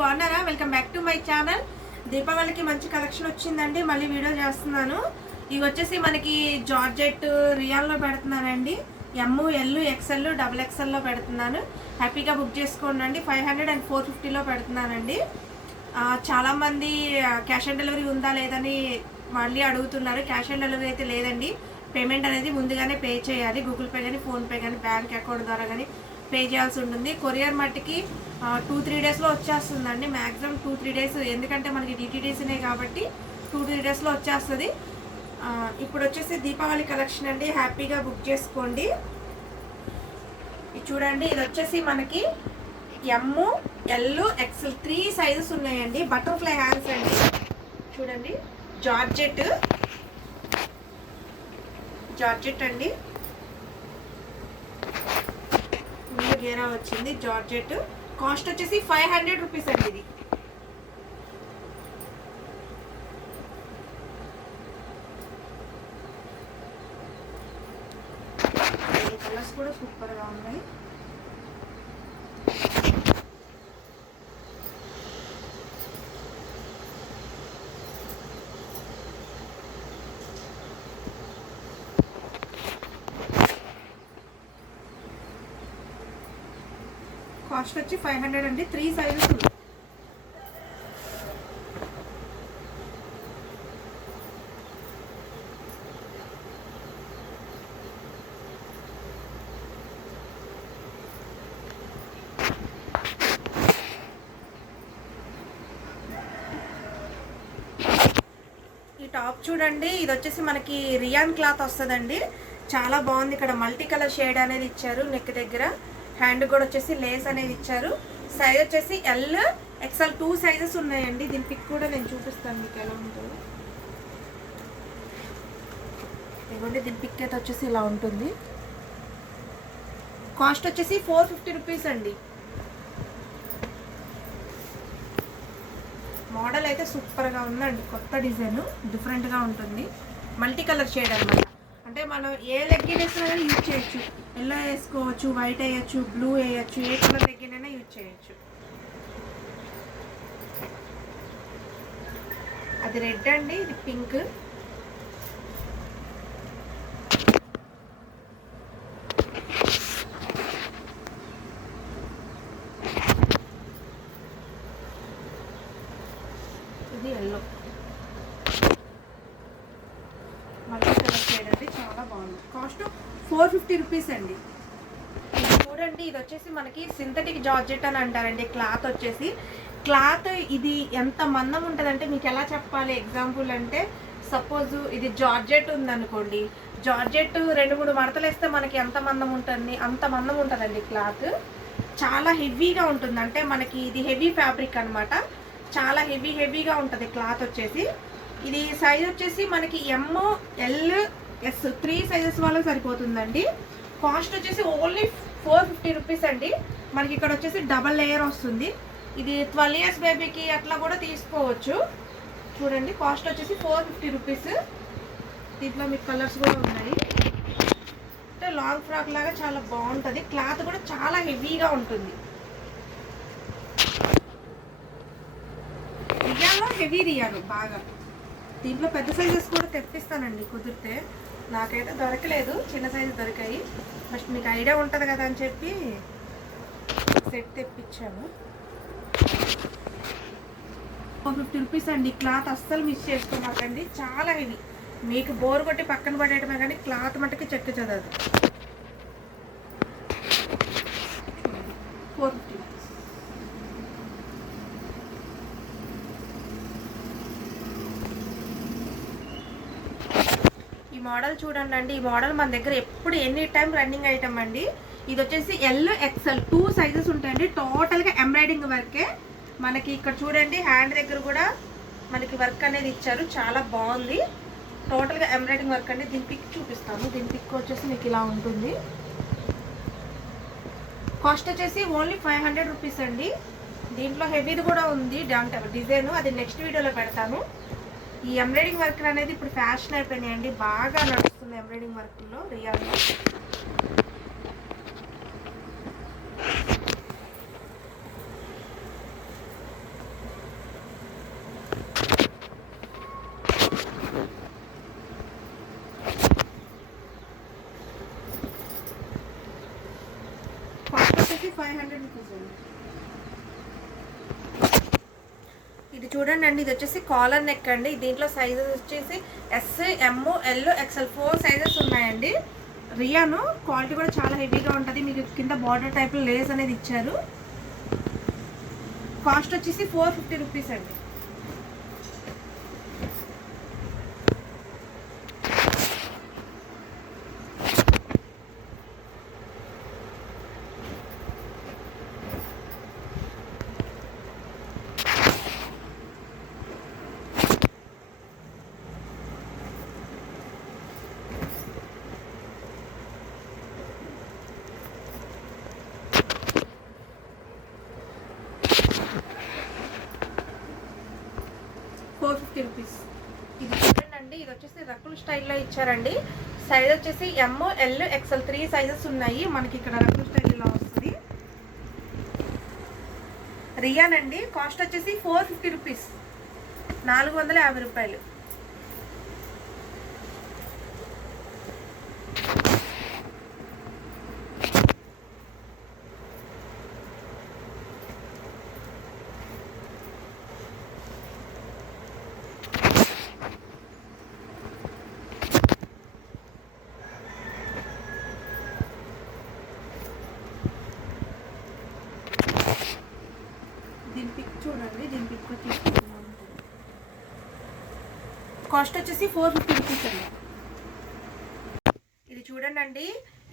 బాగున్నారా? Welcome back to my channel. దీపావళికి మంచి కలెక్షన్ వచ్చిందండి, మళ్ళీ వీడియో చేస్తున్నాను. ఇవి వచ్చేసి మనకి జార్జెట్ రియాల్లో పెడుతున్నానండి. ఎమ్, ఎల్, ఎక్స్ఎల్, డబుల్ ఎక్స్ఎల్లో పెడుతున్నాను. హ్యాపీగా బుక్ చేసుకోండి. 500 and 450లో పెడుతున్నానండి. చాలామంది క్యాష్ ఆన్ డెలివరీ ఉందా లేదని మళ్ళీ అడుగుతున్నారు. క్యాష్ ఆన్ డెలివరీ అయితే లేదండి. పేమెంట్ అనేది ముందుగానే పే చేయాలి. గూగుల్ పే కానీ, ఫోన్పే కానీ, బ్యాంక్ అకౌంట్ ద్వారా కానీ పే చేయాల్సి ఉంటుంది. కొరియర్ మట్టికి 2-3 డేస్లో వచ్చేస్తుందండి. మ్యాక్సిమం 2-3 డేస్, ఎందుకంటే మనకి డిటీడీసీనే కాబట్టి 2-3 డేస్లో వచ్చేస్తుంది. ఇప్పుడు వచ్చేసి దీపావళి కలెక్షన్ అండి, హ్యాపీగా బుక్ చేసుకోండి. ఇది చూడండి, ఇది వచ్చేసి మనకి ఎమ్, ఎల్, ఎక్స్ఎల్ 3 సైజెస్ ఉన్నాయండి. బటర్ఫ్లై హ్యాండ్స్ అండి. చూడండి, జార్జెట్ అండి, ముందు గేరా వచ్చింది. జార్జెట్ కాస్ట్ వచ్చేసి 500 రూపీస్ అండి. ఇది కలర్స్ కూడా సూపర్గా ఉన్నాయి. కాస్ట్ వచ్చి 500 అండి. 3 సైజెస్ ఉన్నాయి. ఈ టాప్ చూడండి, ఇది వచ్చేసి మనకి రియాన్ క్లాత్ వస్తుందండి. చాలా బాగుంది. ఇక్కడ మల్టీ కలర్ షేడ్ అనేది ఇచ్చారు. నెక్ దగ్గర హ్యాండ్ కూడా వచ్చేసి లేస్ అనేది ఇచ్చారు. సైజ్ వచ్చేసి ఎల్, ఎక్స్ఎల్ 2 సైజెస్ ఉన్నాయండి. దీని పిక్ కూడా నేను చూపిస్తాను మీకు ఎలా ఉంటుందో. ఇదిగోండి, దీని పిక్ అయితే వచ్చేసి ఇలా ఉంటుంది. కాస్ట్ వచ్చేసి 450 రూపీస్ అండి. మోడల్ అయితే సూపర్గా ఉందండి. కొత్త డిజైన్, డిఫరెంట్గా ఉంటుంది. మల్టీ కలర్ షేడ్ అనమాట. అంటే మనం ఏ లెగ్గిన్ వేసినా యూజ్ చేయొచ్చు. ఎల్లో వేసుకోవచ్చు, వైట్ వేయచ్చు, బ్లూ వేయచ్చు, ఏ కలర్ లెగ్గిన్ అయినా యూజ్ చేయొచ్చు. అది రెడ్ అండి, ఇది పింక్. ఇది ఎల్లో. మల్టీ కలర్ షేడ్ అండి, చాలా బాగుంది. కాస్ట్ 450 రూపీస్ అండి. ఇది చూడండి, ఇది వచ్చేసి మనకి సింథటిక్ జార్జెట్ అని అంటారండి. క్లాత్ వచ్చేసి ఇది ఎంత మందం ఉంటుందంటే మీకు ఎలా చెప్పాలి ఎగ్జాంపుల్ అంటే, సపోజ్ ఇది జార్జెట్ ఉందనుకోండి. జార్జెట్ 2-3 మడతలు వేస్తే మనకి ఎంత మందం ఉంటుంది, అంత మందం ఉంటుందండి. క్లాత్ చాలా హెవీగా ఉంటుంది. అంటే మనకి ఇది హెవీ ఫ్యాబ్రిక్ అనమాట. చాలా హెవీగా ఉంటుంది క్లాత్ వచ్చేసి. ఇది సైజ్ వచ్చేసి మనకి ఎమ్, ఎల్, ఎస్ 3 సైజెస్ వాళ్ళకి సరిపోతుందండి. కాస్ట్ వచ్చేసి ఓన్లీ 450 రూపీస్ అండి. మనకి ఇక్కడ వచ్చేసి డబల్ లేయర్ వస్తుంది. ఇది 12 years బేబీకి అట్లా కూడా తీసుకోవచ్చు. చూడండి, కాస్ట్ వచ్చేసి 450 రూపీస్. దీంట్లో మీకు కలర్స్ కూడా ఉన్నాయి. అంటే లాంగ్ ఫ్రాక్ లాగా చాలా బాగుంటుంది. క్లాత్ కూడా చాలా హెవీగా ఉంటుంది. రియాలో హెవీ రియాలు బాగా. దీంట్లో పెద్ద సైజెస్ కూడా తెప్పిస్తానండి కుదిరితే. నాకైతే దొరకలేదు, చిన్న సైజు దొరికాయి. ఫస్ట్ మీకు ఐడియా ఉంటుంది కదా అని చెప్పి సెట్ తెప్పించాను. 450 రూపీస్ అండి. క్లాత్ అస్సలు మిస్ చేసుకోమాకండి, చాలా హెవీ. మీకు బోర్ కొట్టి పక్కన పడేయటమే కానీ క్లాత్ మట్టుకి చెక్కు చదవదు. 450. ఈ మోడల్ చూడండి అండి. ఈ మోడల్ మన దగ్గర ఎప్పుడు ఎనీ టైం రన్నింగ్ ఐటమ్ అండి. ఇది వచ్చేసి ఎల్, ఎక్స్ఎల్ 2 సైజెస్ ఉంటాయండి. టోటల్గా ఎంబ్రాయిడింగ్ వర్కే. మనకి ఇక్కడ చూడండి, హ్యాండ్ దగ్గర కూడా మనకి వర్క్ అనేది ఇచ్చారు. చాలా బాగుంది. టోటల్గా ఎంబ్రాయిడింగ్ వర్క్ అండి. దీని పిక్ చూపిస్తాను. దీని పిక్ వచ్చేసి మీకు ఇలా ఉంటుంది. కాస్ట్ వచ్చేసి ఓన్లీ 500 రూపీస్ అండి. దీంట్లో హెవీది కూడా ఉంది డిజైన్, అది నెక్స్ట్ వీడియోలో పెడతాను. ఈ ఎంబ్రాయిడింగ్ వర్క్ అనేది ఇప్పుడు ఫ్యాషన్ అయిపోయినాయండి. బాగా నడుస్తుంది ఎంబ్రాయిడింగ్ వర్క్లో రియాల్లో. 300 రూపీస్ అండి. ఇది చూడండి అండి, ఇది వచ్చేసి కాలర్ నెక్ అండి. దీంట్లో సైజెస్ వచ్చేసి ఎస్, ఎమ్, ఎల్, ఎక్స్ఎల్ 4 సైజెస్ ఉన్నాయండి. రియాను క్వాలిటీ కూడా చాలా హెవీగా ఉంటుంది. మీకు కింద బార్డర్ టైప్లో లేస్ అనేది ఇచ్చారు. కాస్ట్ వచ్చేసి 450 రూపీస్ అండి. రూపీస్. ఇది చూడండి, ఇది వచ్చేసి రకుల్ స్టైల్లో ఇచ్చారండి. సైజ్ వచ్చేసి ఎమ్, ఎల్, ఎక్స్ఎల్ 3 సైజెస్ ఉన్నాయి. మనకి ఇక్కడ రకుల్ స్టైల్లో వస్తుంది. రియాన్ అండి. కాస్ట్ వచ్చేసి 450 రూపీస్, 450 రూపాయలు. దీని పిక్ చూడండి, దీని పిక్ వచ్చేసి కాస్ట్ వచ్చేసి 450 రూపీస్ అండి. ఇది చూడండి అండి,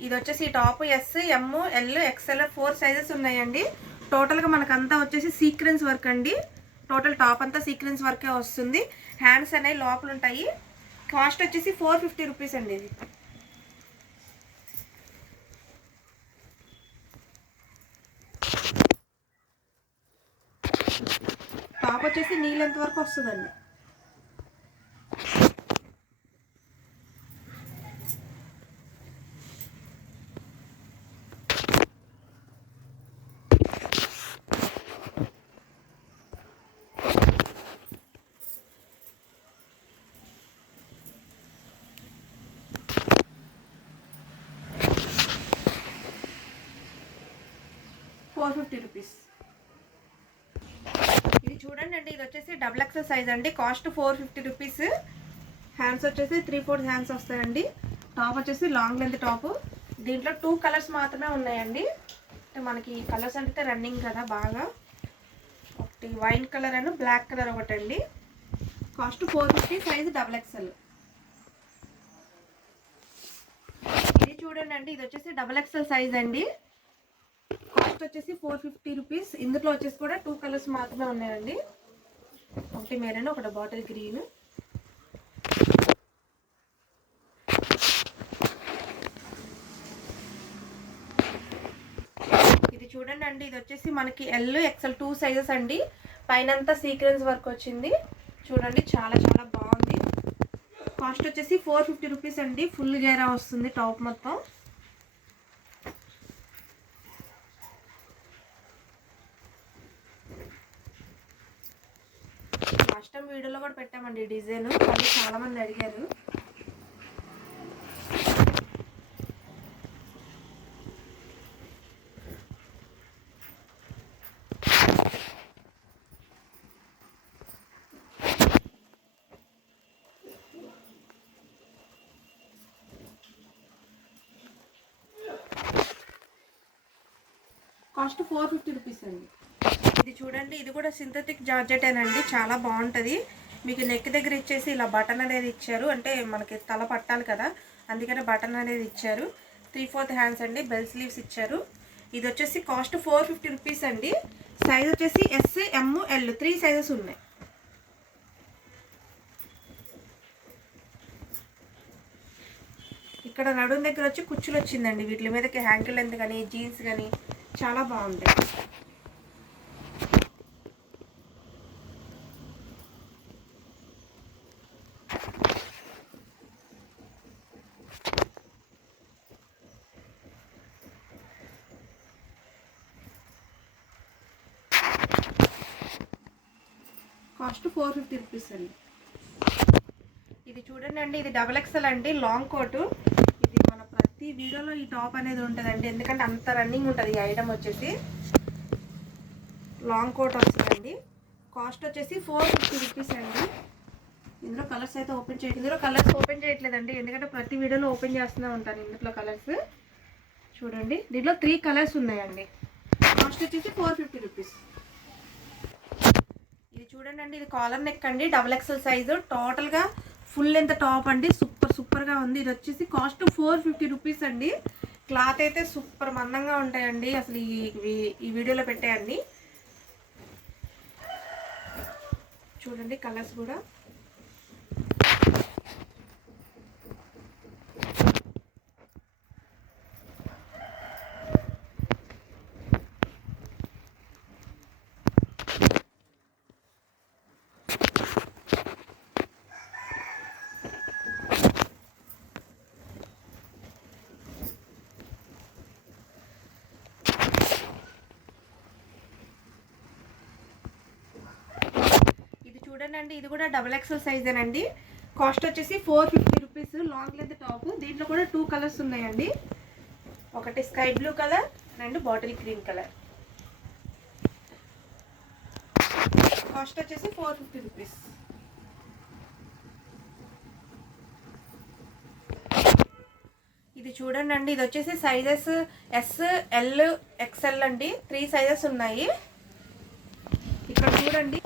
ఇది వచ్చేసి టాప్ ఎస్, ఎమ్, ఎల్, ఎక్స్ఎల్ 4 సైజెస్ ఉన్నాయండి. టోటల్గా మనకంతా వచ్చేసి సీక్వెన్స్ వర్క్ అండి. టోటల్ టాప్ అంతా సీక్వెన్స్ వర్కే వస్తుంది. హ్యాండ్స్ అనేవి లోపల ఉంటాయి. కాస్ట్ వచ్చేసి 450 రూపీస్ అండి. ఇది టాప్ వచ్చేసి నీ లెంత్ వరకు వస్తుందండి. రూపీస్. ఇది చూడండి అండి, ఇది వచ్చేసి డబుల్ ఎక్సెల్ సైజ్ అండి. Cost 450 rupees. హ్యాండ్స్ వచ్చేసి 3/4 హ్యాండ్స్ వస్తాయండి. టాప్ వచ్చేసి లాంగ్ లెంత్ టాప్. దీంట్లో 2 కలర్స్ మాత్రమే ఉన్నాయండి. అంటే మనకి కలర్స్ అంటే రన్నింగ్ కదా బాగా. ఒకటి wine colour and black colour ఒకటండి. Cost 450, size double XL. ఇది చూడండి అండి, ఇది వచ్చేసి డబుల్ ఎక్సెల్ సైజ్ అండి. కాస్ట్ వచ్చేసి 450 రూపీస్. ఇందులో వచ్చేసి కూడా 2 కలర్స్ మాత్రమే ఉన్నాయండి. ఒకటి మెరూన్, ఒకటి బాటిల్ గ్రీన్. ఇది చూడండి అండి, ఇది వచ్చేసి మనకి ఎల్, ఎక్స్ఎల్ 2 సైజెస్ అండి. పైనంతా సీక్వెన్స్ వర్క్ వచ్చింది. చూడండి, చాలా చాలా బాగుంది. కాస్ట్ వచ్చేసి 450 రూపీస్ అండి. ఫుల్ గేరా వస్తుంది టాప్ మొత్తం. లాస్ట్ టైం వీడియోలో కూడా పెట్టామండి డిజైన్, కానీ చాలా మంది అడిగారు. కాస్ట్ 450 రూపీస్ అండి. ఇది చూడండి, ఇది కూడా సింథటిక్ జార్జెటేనండి. చాలా బాగుంటుంది. మీకు నెక్ దగ్గర ఇచ్చేసి ఇలా బటన్ అనేది ఇచ్చారు. అంటే మనకి తల పట్టాలి కదా, అందుకనే బటన్ అనేది ఇచ్చారు. 3/4 హ్యాండ్స్ అండి. బెల్ స్లీవ్స్ ఇచ్చారు. ఇది వచ్చేసి కాస్ట్ 450 రూపీస్ అండి. సైజ్ వచ్చేసి ఎస్, ఎమ్, ఎల్ 3 సైజెస్ ఉన్నాయి. ఇక్కడ నడుం దగ్గర వచ్చి కుచ్చులు వచ్చిందండి. వీటి మీదకి హ్యాంకిల్ లెంత్ కానీ జీన్స్ కానీ చాలా బాగుంటాయి. కాస్ట్ 450 రూపీస్ అండి. ఇది చూడండి అండి, ఇది డబల్ ఎక్సెల్ అండి. Long coat. ఇది మన ప్రతి వీడియోలో ఈ టాప్ అనేది ఉంటుందండి, ఎందుకంటే అంత రన్నింగ్ ఉంటుంది ఈ ఐటమ్ వచ్చేసి. లాంగ్ కోట్ వస్తుందండి. కాస్ట్ వచ్చేసి 450 రూపీస్ అండి. ఇందులో కలర్స్ అయితే ఓపెన్ చేయట్లేదండి, ఎందుకంటే ప్రతి వీడియోలో ఓపెన్ చేస్తూనే ఉంటాను ఇందులో కలర్స్. చూడండి, దీంట్లో 3 కలర్స్ ఉన్నాయండి. కాస్ట్ వచ్చేసి 450 రూపీస్. ఇది చూడండి అండి, ఇది కాలర్ నెక్ అండి, XXL సైజు, టోటల్గా ఫుల్ లెంత్ టాప్ అండి. సూపర్గా ఉంది. ఇది వచ్చేసి కాస్ట్ 450 రూపీస్ అండి. క్లాత్ అయితే సూపర్ మందంగా ఉంటాయండి అసలు ఈ వీడియోలో పెట్టేయండి. చూడండి కలర్స్ కూడా. చూడండి అండి, ఇది కూడా XXL సైజేనండి. కాస్ట్ వచ్చేసి 450 రూపీస్. Long length top. దీంట్లో కూడా 2 కలర్స్ ఉన్నాయండి, ఒకటి sky blue colour and bottle green colour. Cost వచ్చేసి 450 రూపీస్. ఇది చూడండి అండి, ఇది వచ్చేసి సైజెస్ S, L, XL అండి. 3 సైజెస్ ఉన్నాయి. ఇక్కడ చూడండి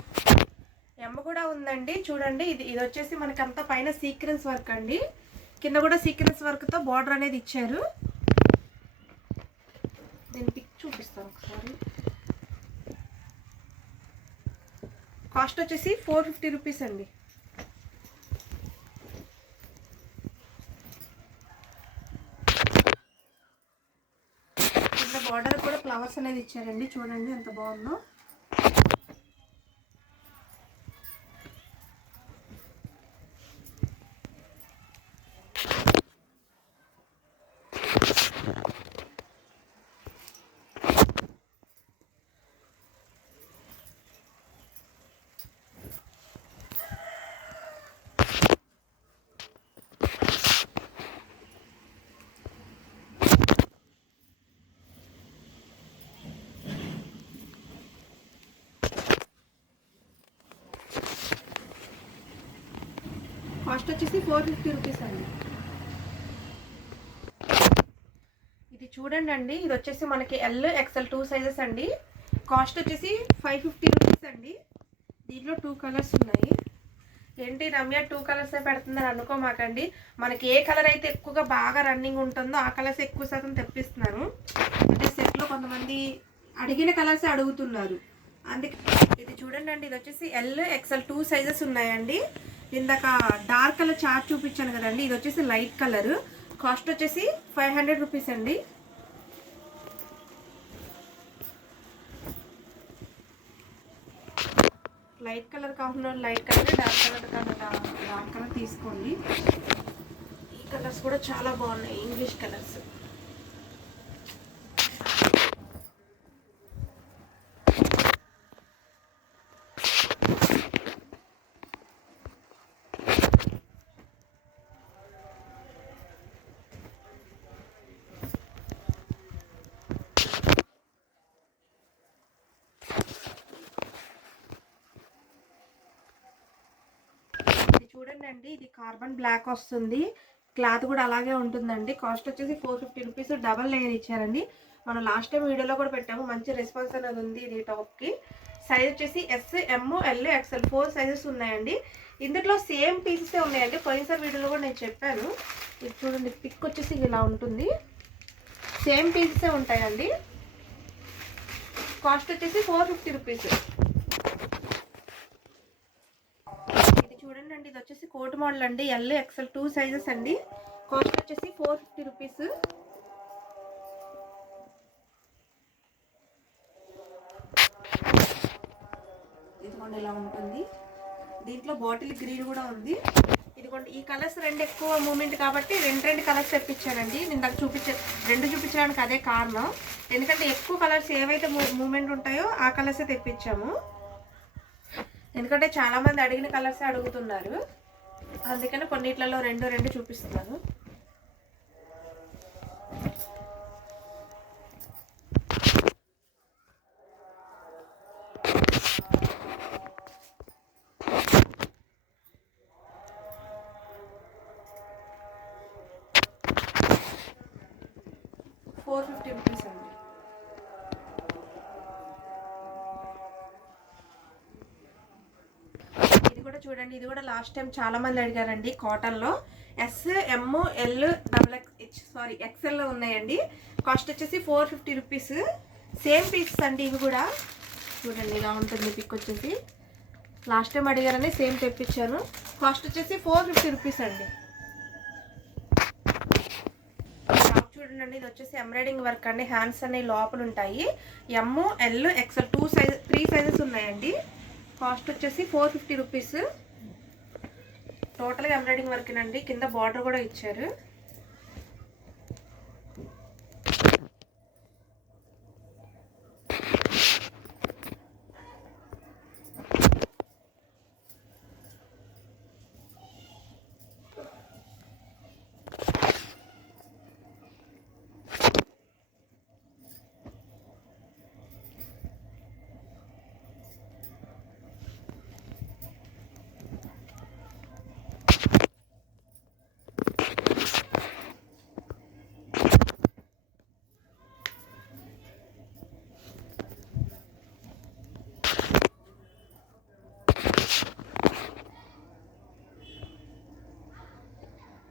ఎమ్మ కూడా ఉందండి. చూడండి, ఇది వచ్చేసి మనకి అంతా పైన సీక్వెన్స్ వర్క్ అండి, కింద కూడా సీక్వెన్స్ వర్క్తో బార్డర్ అనేది ఇచ్చారు. దీని పిక్ చూపిస్తాను ఒకసారి. కాస్ట్ వచ్చేసి 450 రూపీస్ అండి. కింద బార్డర్ కూడా ఫ్లవర్స్ అనేది ఇచ్చారండి. చూడండి ఎంత బాగుందో. కాస్ట్ వచ్చేసి 450 రూపీస్ అండి. ఇది చూడండి అండి, ఇది వచ్చేసి మనకి L, XL 2 సైజెస్ అండి. కాస్ట్ వచ్చేసి 550 రూపీస్ అండి. దీంట్లో 2 కలర్స్ ఉన్నాయి. ఏంటి రమ్య 2 కలర్సే పెడుతుందని అనుకోమాకండి, మనకి ఏ కలర్ అయితే ఎక్కువగా బాగా రన్నింగ్ ఉంటుందో ఆ కలర్స్ ఎక్కువ శాతం తెప్పిస్తున్నాను. అంటే సెట్లో కొంతమంది అడిగిన కలర్సే అడుగుతున్నారు, అందుకే. ఇది చూడండి అండి, ఇది వచ్చేసి L, XL 2 సైజెస్ ఉన్నాయండి. ఇందాక డార్క్ కలర్ చార్ట్ చూపించాను కదండి, ఇది వచ్చేసి లైట్ కలర్. కాస్ట్ వచ్చేసి 500 రూపీస్ అండి. లైట్ కలర్ కాకుండా లైట్ కలర్, డార్క్ కలర్ కాకుండా డార్క్ కలర్ తీసుకోండి. ఈ కలర్స్ కూడా చాలా బాగున్నాయి, ఇంగ్లీష్ కలర్స్. చూడండి అండి, ఇది కార్బన్ బ్లాక్ వస్తుంది, క్లాత్ కూడా అలాగే ఉంటుందండి. కాస్ట్ వచ్చేసి 450 రూపీస్. డబల్ లేయర్ ఇచ్చారండి. మనం లాస్ట్ టైం వీడియోలో కూడా పెట్టాము, మంచి రెస్పాన్స్ అనేది ఉంది ఇది టాప్కి. సైజ్ వచ్చేసి S, M, L, XL 4 sizes ఉన్నాయండి. ఇందులో సేమ్ పీసెసే ఉన్నాయండి, పోయినసారి వీడియోలో కూడా నేను చెప్పాను. ఇది చూడండి, పిక్ వచ్చేసి ఇలా ఉంటుంది, సేమ్ పీసెసే ఉంటాయండి. కాస్ట్ వచ్చేసి 450 రూపీస్. చూడండి అండి, ఇది వచ్చేసి కోట్ మోడల్ అండి, L, XL 2 సైజెస్ అండి. కాస్ట్ వచ్చేసి 450 రూపీస్. ఇదిగోండి ఇలా ఉంటుంది. దీంట్లో బాటిల్ గ్రీన్ కూడా ఉంది. ఇదిగోండి, ఈ కలర్స్ రెండు ఎక్కువ మూమెంట్ కాబట్టి రెండు కలర్స్ తెప్పించానండి. నేను నాకు రెండు చూపించడానికి అదే కారణం, ఎందుకంటే ఎక్కువ కలర్స్ ఏవైతే మూమెంట్ ఉంటాయో ఆ కలర్సే తెప్పించాము. ఎందుకంటే చాలామంది అడిగిన కలర్సే అడుగుతున్నారు, అందుకని కొన్నిట్లలో రెండు చూపిస్తున్నాను. 450 రూపీస్ అండి. ఇది కూడా చూడండి, ఇది కూడా లాస్ట్ టైం చాలా మంది అడిగారండి. కాటన్లో ఎస్, ఎమ్, ఎల్, ఎక్స్ఎల్ ఉన్నాయండి. కాస్ట్ వచ్చేసి 450 రూపీస్. సేమ్ పీసెస్ అండి ఇవి కూడా. చూడండి ఇలా ఉంటుంది పిక్ వచ్చేసి. లాస్ట్ టైం అడిగారని సేమ్ తెప్పించాను. కాస్ట్ వచ్చేసి 450 రూపీస్ అండి. చూడండి, ఇది వచ్చేసి ఎంబ్రాయిడింగ్ వర్క్ అండి. హ్యాండ్స్ అనేవి లోపల ఉంటాయి. ఎమ్, ఎల్, ఎక్స్ఎల్ 3 సైజెస్ ఉన్నాయండి. కాస్ట్ వచ్చేసి 450 రూపీస్. టోటల్గా ఎంబ్రాయిడింగ్ వర్క్ అండి. కింద బార్డర్ కూడా ఇచ్చారు.